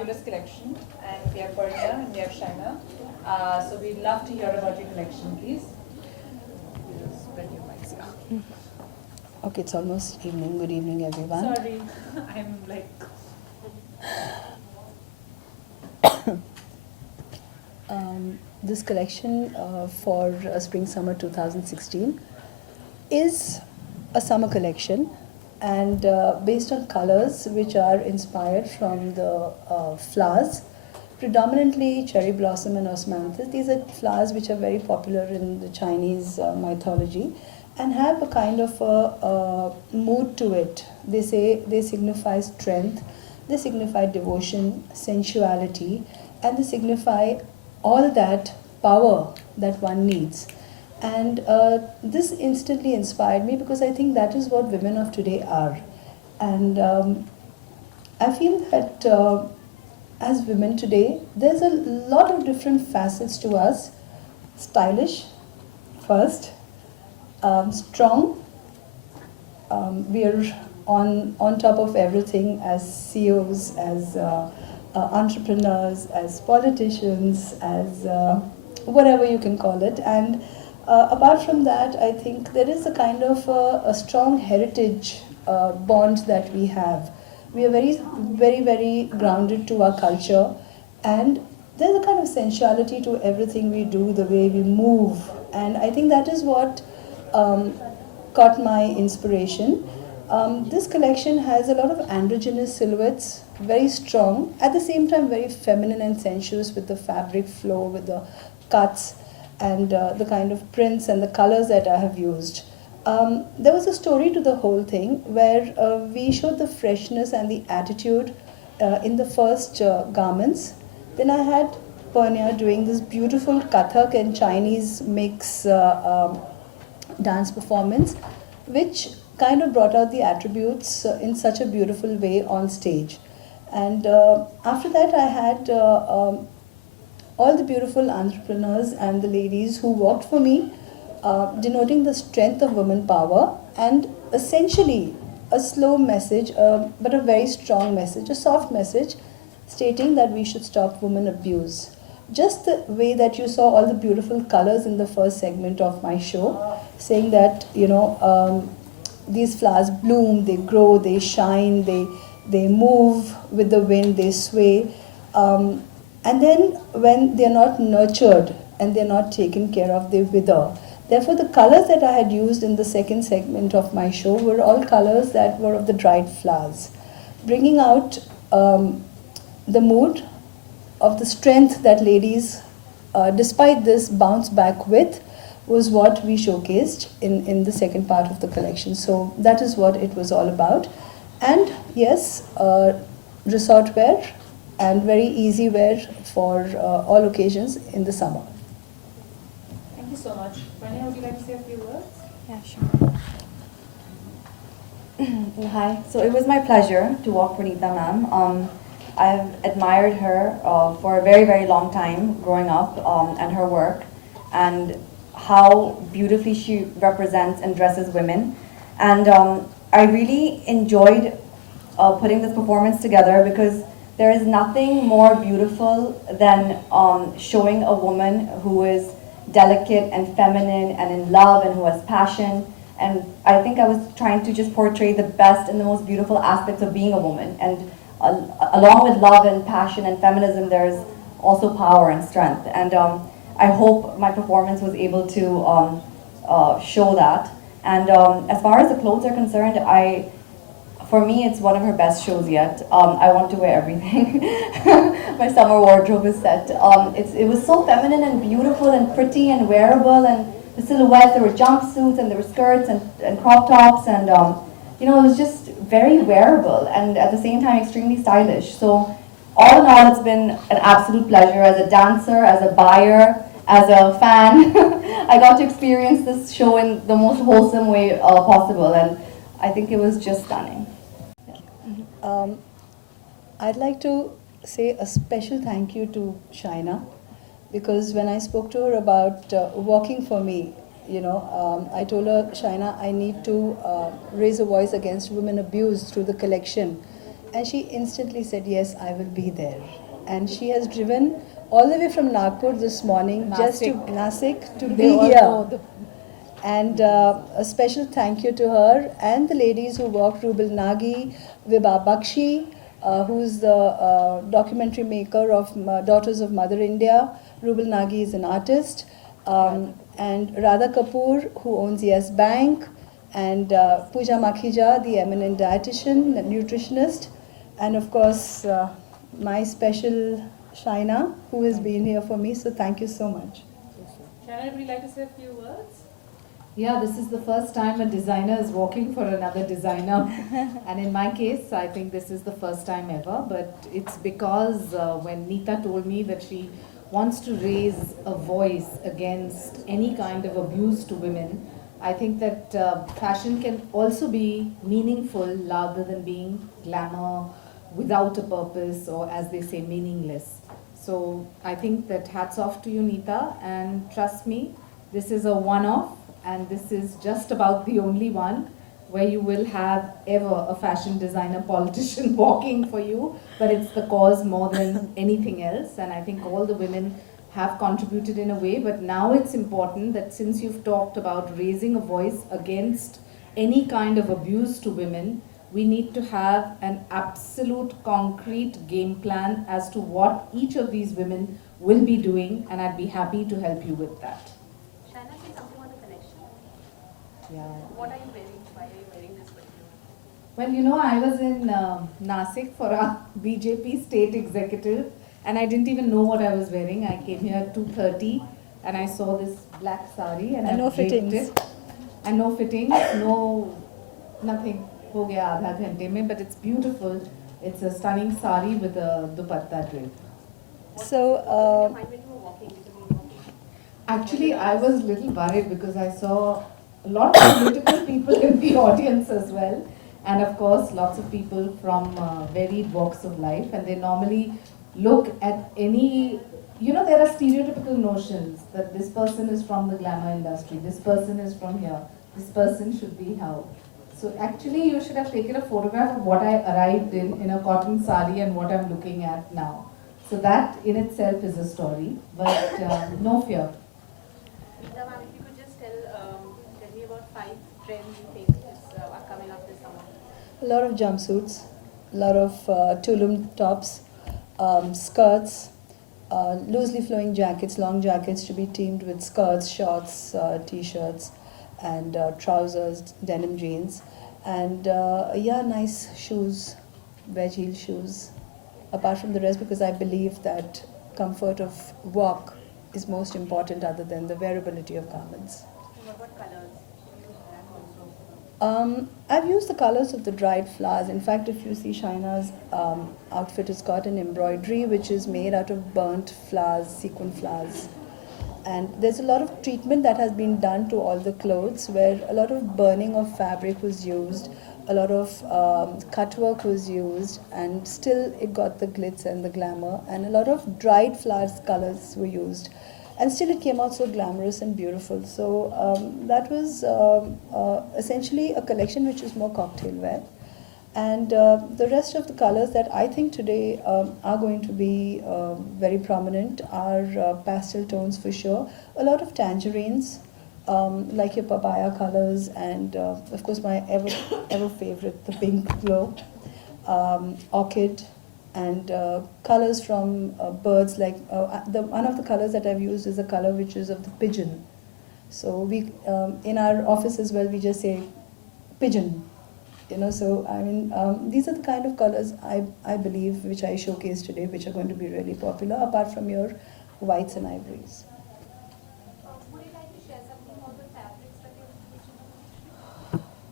fabulous collection, and we have Purna and we have Shaina. So we'd love to hear about your collection, please. Spread your mics here. Okay, it's almost evening. Good evening, everyone. Sorry, I'm like... This collection for Spring-Summer 2016 is a summer collection, and based on colors which are inspired from the flowers, predominantly cherry blossom and osmanthus. These are flowers which are very popular in the Chinese mythology and have a kind of a mood to it. They say they signify strength, they signify devotion, sensuality, and they signify all that power that one needs. And this instantly inspired me because I think that is what women of today are. And I feel that as women today, there's a lot of different facets to us. Stylish, first, strong. We are on top of everything as CEOs, as entrepreneurs, as politicians, as whatever you can call it. And apart from that, I think there is a kind of a strong heritage bond that we have. We are very, very, very grounded to our culture, and there's a kind of sensuality to everything we do, the way we move, and I think that is what caught my inspiration. This collection has a lot of androgynous silhouettes, very strong, at the same time very feminine and sensuous, with the fabric flow, with the cuts, and the kind of prints and the colors that I have used. There was a story to the whole thing where we showed the freshness and the attitude in the first garments. Then I had Purna doing this beautiful Kathak and Chinese mix dance performance, which kind of brought out the attributes in such a beautiful way on stage. And after that, I had all the beautiful entrepreneurs and the ladies who worked for me, denoting the strength of women power, and essentially a slow message, but a very strong message, a soft message, stating that we should stop women abuse. Just the way that you saw all the beautiful colors in the first segment of my show, saying that, you know, these flowers bloom, they grow, they shine, they move with the wind, they sway. And then when they're not nurtured and they're not taken care of, they wither. Therefore, the colors that I had used in the second segment of my show were all colors that were of the dried flowers, bringing out the mood of the strength that ladies, despite this, bounce back with, was what we showcased in the second part of the collection. So that is what it was all about. And yes, resort wear and very easy wear for all occasions in the summer. Thank you so much. Purna, would you like to say a few words? Yeah, sure. Hi. So it was my pleasure to walk Pranita ma'am. I've admired her for a very, very long time growing up, and her work, and how beautifully she represents and dresses women. And I really enjoyed putting this performance together, because there is nothing more beautiful than showing a woman who is delicate and feminine and in love and who has passion. And I think I was trying to just portray the best and the most beautiful aspects of being a woman. And along with love and passion and feminism, there's also power and strength. And I hope my performance was able to show that. And as far as the clothes are concerned, for me, it's one of her best shows yet. I want to wear everything. My summer wardrobe is set. It was so feminine and beautiful and pretty and wearable, and the silhouettes, there were jumpsuits and there were skirts and crop tops, and you know, it was just very wearable and at the same time extremely stylish. So all in all, it's been an absolute pleasure as a dancer, as a buyer, as a fan. I got to experience this show in the most wholesome way possible, and I think it was just stunning. I'd like to say a special thank you to Shaina, because when I spoke to her about working for me, you know, I told her, Shaina, I need to raise a voice against women abuse through the collection. And she instantly said, yes, I will be there. And she has driven all the way from Nagpur this morning just to Nasik to be here. And a special thank you to her and the ladies who worked, Rubal Nagi, Vibha Bakshi, who's the documentary maker of Daughters of Mother India. Rubal Nagi is an artist. And Radha Kapoor, who owns Yes Bank. And Pooja Makhija, the eminent dietitian, the nutritionist. And of course, my special Shaina, who has been here for me. So thank you so much. Shaina, would you like to say a few words? Yeah, this is the first time a designer is walking for another designer. And in my case, I think this is the first time ever. But it's because when Neeta told me that she wants to raise a voice against any kind of abuse to women, I think that fashion can also be meaningful rather than being glamour without a purpose, or as they say, meaningless. So I think that hats off to you, Neeta, and trust me, this is a one-off. And this is just about the only one where you will have ever a fashion designer politician walking for you, but it's the cause more than anything else. And I think all the women have contributed in a way, but now it's important that since you've talked about raising a voice against any kind of abuse to women, we need to have an absolute concrete game plan as to what each of these women will be doing, and I'd be happy to help you with that. Shaina, say something on the connection. Yeah. What are you wearing? Why are you wearing this particular? Well, you know, I was in Nasik for a BJP state executive, and I didn't even know what I was wearing. I came here at 2:30 and I saw this black sari and I no draped fittings. it. And no fittings, nothing. Ho gaya aadha ghante mein, but it's beautiful. It's a stunning sari with a dupatta drape. So, Mind when you were walking, because you were walking. Actually, I was a little worried because I saw a lot of political people in the audience as well. And of course, lots of people from varied walks of life. And they normally look at any, you know, there are stereotypical notions that this person is from the glamour industry, this person is from here, this person should be how. So actually, you should have taken a photograph of what I arrived in a cotton sari and what I'm looking at now. So that in itself is a story, but no fear. Neeta ma'am, if you could just tell me about 5 trends you think are coming up this summer. a lot of jumpsuits, a lot of tulum tops, skirts, loosely flowing jackets, long jackets to be teamed with skirts, shorts, t-shirts, and trousers, denim jeans, and yeah, nice shoes, wedge heel shoes. Apart from the rest, because I believe that comfort of walk is most important other than the wearability of garments. What colors? You use that also. I've used the colors of the dried flowers. In fact, if you see Shaina's outfit, has got an embroidery which is made out of burnt flowers, sequin flowers. And there's a lot of treatment that has been done to all the clothes, where a lot of burning of fabric was used, a lot of cut work was used, and still it got the glitz and the glamour, and a lot of dried flowers colors were used, and still it came out so glamorous and beautiful. So that was essentially a collection which is more cocktail wear. And the rest of the colors that I think today are going to be very prominent are pastel tones for sure. A lot of tangerines, like your papaya colors, and of course my ever favorite, the pink glow, orchid, and colors from birds. Like one of the colors that I've used is a color which is of the pigeon. So we in our office as well, we just say pigeon. You know, so I mean, these are the kind of colors I believe which I showcase today, which are going to be really popular, apart from your whites and ivories. Would you like to share something about the fabrics that you've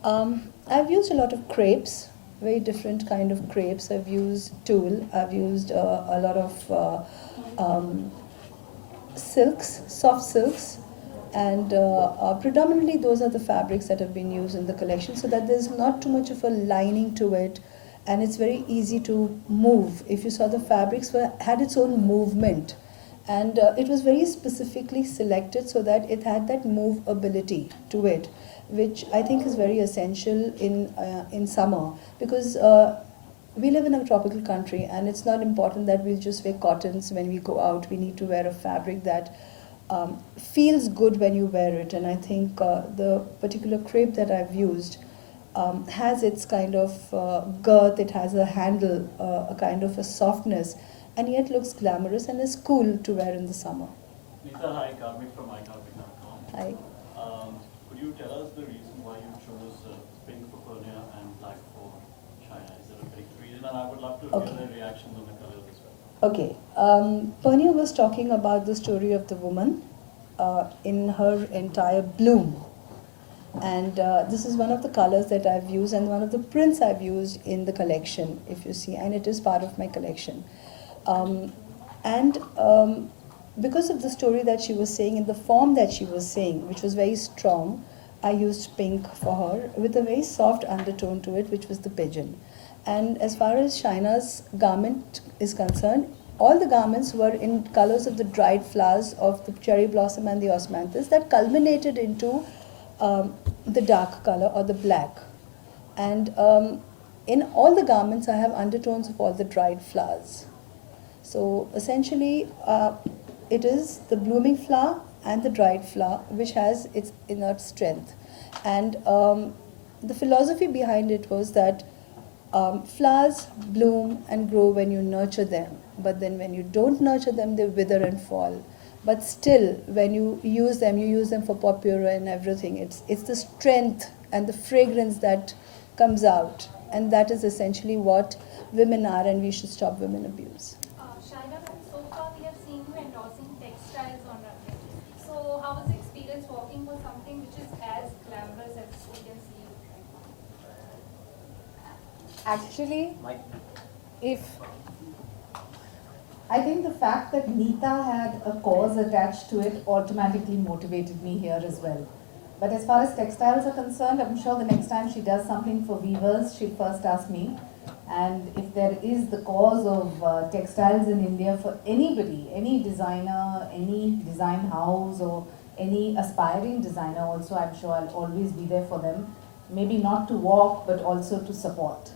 used? I've used a lot of crepes, very different kind of crepes. I've used tulle. I've used a lot of silks, soft silks. And predominantly those are the fabrics that have been used in the collection, so that there's not too much of a lining to it, and it's very easy to move. If you saw, the fabrics had its own movement, and it was very specifically selected so that it had that movability to it, which I think is very essential in summer, because we live in a tropical country, and it's not important that we just wear cottons when we go out. We need to wear a fabric that feels good when you wear it. And I think the particular crepe that I've used has its kind of girth, it has a handle, a kind of a softness, and yet looks glamorous and is cool to wear in the summer. Nita, hi, Karmik from iCarpet.com. Hi. Could you tell us the reason why you chose pink for Pernia and black for Shaina? Is there a particular reason? And I would love to hear their reactions on the colors as well. Okay. Pernia was talking about the story of the woman in her entire bloom. And this is one of the colors that I've used and one of the prints I've used in the collection, if you see, and it is part of my collection. Because of the story that she was saying, in the form that she was saying, which was very strong, I used pink for her with a very soft undertone to it, which was the pigeon. And as far as Shaina's garment is concerned, all the garments were in colors of the dried flowers of the cherry blossom and the osmanthus that culminated into the dark color or the black. And in all the garments I have undertones of all the dried flowers. So essentially it is the blooming flower and the dried flower which has its inert strength. And the philosophy behind it was that flowers bloom and grow when you nurture them, but then when you don't nurture them, they wither and fall. But still, when you use them for purpura and everything. It's the strength and the fragrance that comes out, and that is essentially what women are, and we should stop women abuse. Shaina, so far we have seen you endorsing textiles on runway. So how was the experience walking for something which is as glamorous as we can see you? Actually, I think the fact that Nita had a cause attached to it automatically motivated me here as well. But as far as textiles are concerned, I'm sure the next time she does something for weavers, she'll first ask me. And if there is the cause of textiles in India for anybody, any designer, any design house, or any aspiring designer also, I'm sure I'll always be there for them. Maybe not to walk, but also to support.